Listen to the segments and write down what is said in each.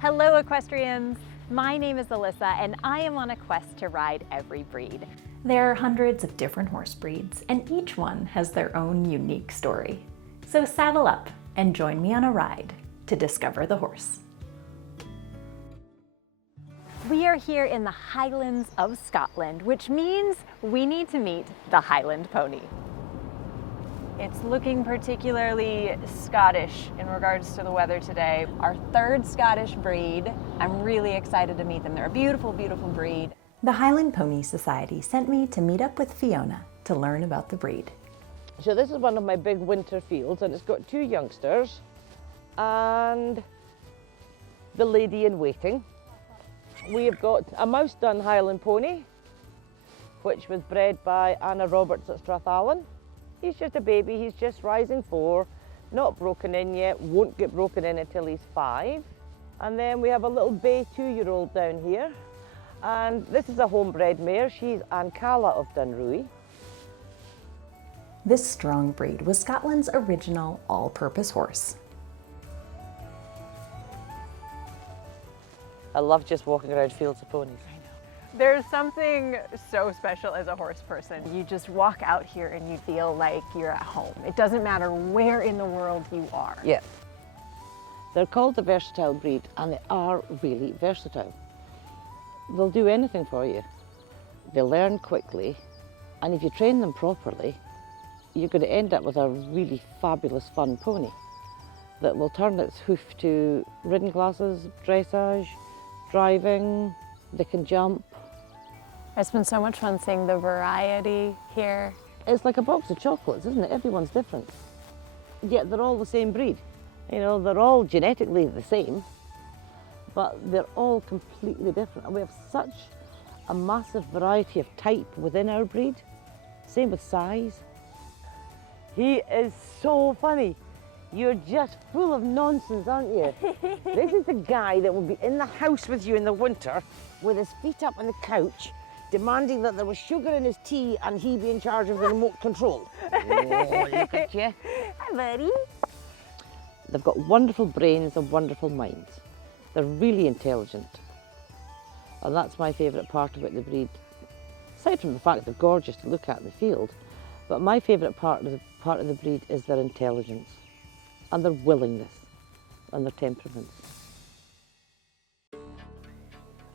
Hello equestrians! My name is Alyssa and I am on a quest to ride every breed. There are hundreds of different horse breeds and each one has their own unique story. So saddle up and join me on a ride to discover the horse. We are here in the Highlands of Scotland, which means we need to meet the Highland Pony. It's looking particularly Scottish in regards to the weather today. Our third Scottish breed. I'm really excited to meet them. They're a beautiful, beautiful breed. The Highland Pony Society sent me to meet up with Fiona to learn about the breed. So this is one of my big winter fields and it's got two youngsters and the lady in waiting. We have got a mouse-done Highland Pony, which was bred by Anna Roberts at Strathallan. He's just a baby, he's just rising 4, not broken in yet, won't get broken in until he's 5. And then we have a little bay 2-year-old down here. And this is a homebred mare, she's Ancala of Dunrui. This strong breed was Scotland's original all-purpose horse. I love just walking around fields of ponies. There's something so special as a horse person. You just walk out here and you feel like you're at home. It doesn't matter where in the world you are. Yeah. They're called the versatile breed and they are really versatile. They'll do anything for you. They learn quickly and if you train them properly, you're going to end up with a really fabulous fun pony that will turn its hoof to ridden classes, dressage, driving, they can jump. It's been so much fun seeing the variety here. It's like a box of chocolates, isn't it? Everyone's different. Yet they're all the same breed. You know, they're all genetically the same, but they're all completely different. And we have such a massive variety of type within our breed. Same with size. He is so funny. You're just full of nonsense, aren't you? This is the guy that will be in the house with you in the winter with his feet up on the couch, demanding that there was sugar in his tea and he be in charge of the remote control. Oh, look at you. Hi, buddy. They've got wonderful brains and wonderful minds. They're really intelligent. And that's my favourite part about the breed. Aside from the fact they're gorgeous to look at in the field, but my favourite part of the breed is their intelligence and their willingness and their temperaments.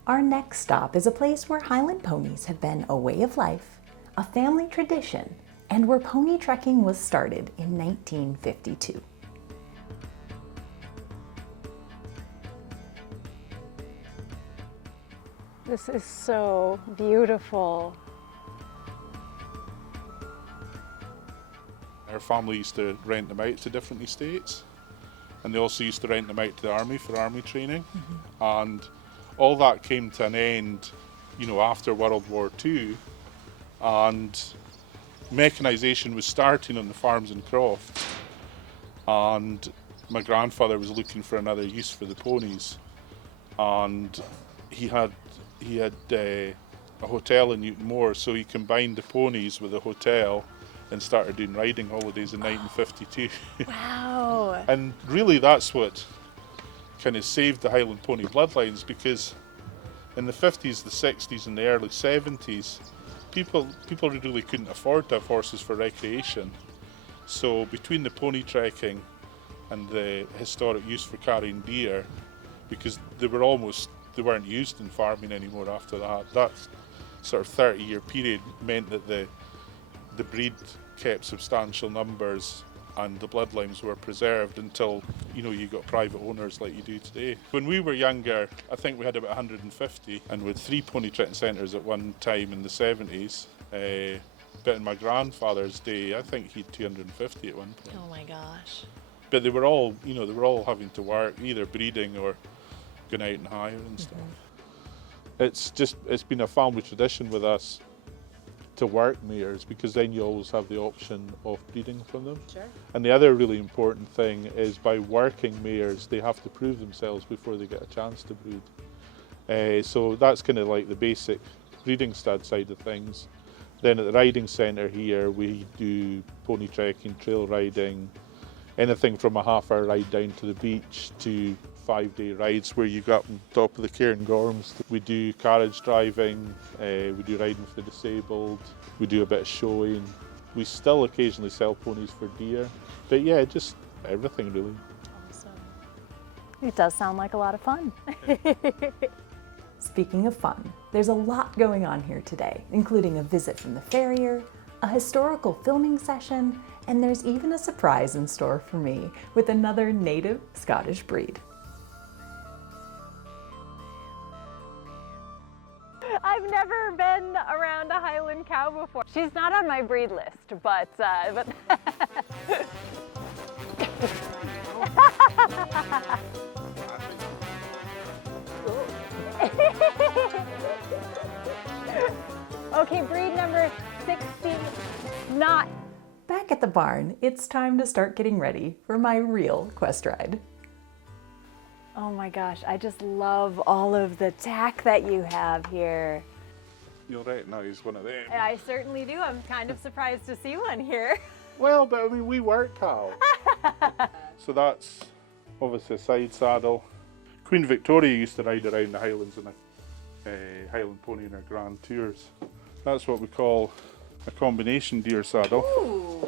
Our next stop is a place where Highland ponies have been a way of life, a family tradition, and where pony trekking was started in 1952. This is so beautiful. Our family used to rent them out to different estates, and they also used to rent them out to the army for army training. And all that came to an end, you know, after World War II, and mechanisation was starting on the farms in Croft, and my grandfather was looking for another use for the ponies, and he had a hotel in Newton Moor, so he combined the ponies with the hotel and started doing riding holidays in 1952. Wow. And really that's what kind of saved the Highland Pony bloodlines, because in the 50s, the 60s and the early 70s, people really couldn't afford to have horses for recreation. So between the pony trekking and the historic use for carrying deer, because they weren't used in farming anymore after that sort of 30-year period meant that the breed kept substantial numbers and the bloodlines were preserved until, you know, you got private owners like you do today. When we were younger, I think we had about 150, and with 3 pony trekking centres at one time in the 70s. But in my grandfather's day, I think he had 250 at one point. Oh my gosh. But they were all, you know, having to work, either breeding or going out and hire and stuff. It's been a family tradition with us to work mares, because then you always have the option of breeding from them. Sure. And the other really important thing is, by working mares, they have to prove themselves before they get a chance to breed. So that's kind of like the basic breeding stud side of things. Then at the riding centre here, we do pony trekking, trail riding, anything from a half-hour ride down to the beach to 5-day rides where you go up on top of the Cairngorms. We do carriage driving, we do riding for the disabled, we do a bit of showing. We still occasionally sell ponies for deer, but yeah, just everything really. Awesome. It does sound like a lot of fun. Speaking of fun, there's a lot going on here today, including a visit from the farrier, a historical filming session, and there's even a surprise in store for me with another native Scottish breed. I've never been around a Highland cow before. She's not on my breed list, but okay, breed number 60, not. Back at the barn, it's time to start getting ready for my real quest ride. Oh my gosh, I just love all of the tack that you have here. You'll recognise one of them. I certainly do. I'm kind of surprised to see one here. Well, but I mean, we work, Cal. So that's obviously a side saddle. Queen Victoria used to ride around the Highlands in a Highland pony in her grand tours. That's what we call a combination deer saddle. Ooh.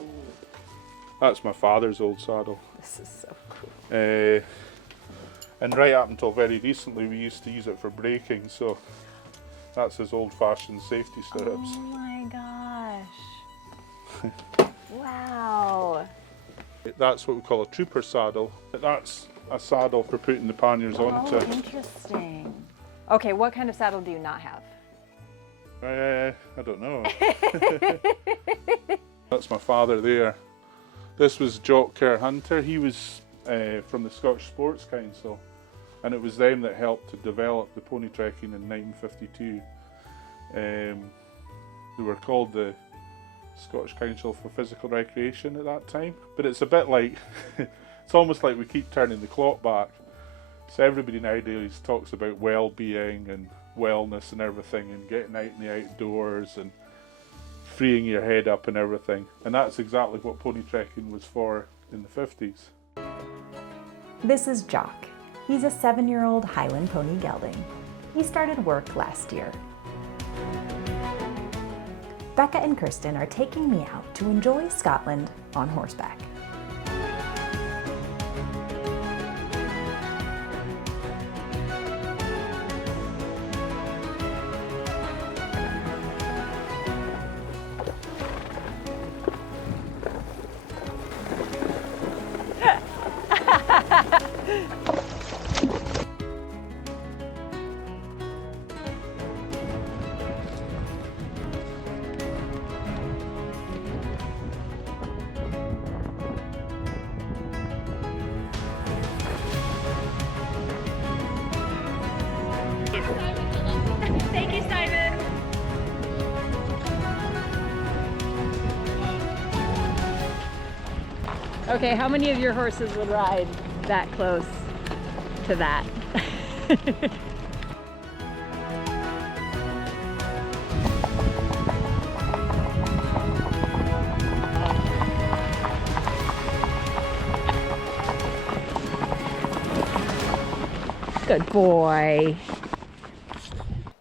That's my father's old saddle. This is so cool. And right up until very recently, we used to use it for braking, so that's his old-fashioned safety stirrups. Oh my gosh. Wow. That's what we call a trooper saddle. That's a saddle for putting the panniers onto. Oh, interesting. Okay, what kind of saddle do you not have? I don't know. That's my father there. This was Jock Kerr Hunter. He was from the Scottish Sports Council, and it was them that helped to develop the pony trekking in 1952. They were called the Scottish Council for Physical Recreation at that time, but it's a bit like, it's almost like we keep turning the clock back. So everybody nowadays talks about well-being and wellness and everything, and getting out in the outdoors and freeing your head up and everything. And that's exactly what pony trekking was for in the 50s. This is Jock. He's a 7-year-old Highland pony gelding. He started work last year. Becca and Kirsten are taking me out to enjoy Scotland on horseback. Thank you, Simon. Okay, how many of your horses would ride that close to that? Good boy.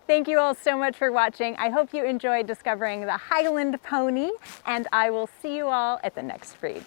Thank you all so much for watching. I hope you enjoyed discovering the Highland pony, and I will see you all at the next breed.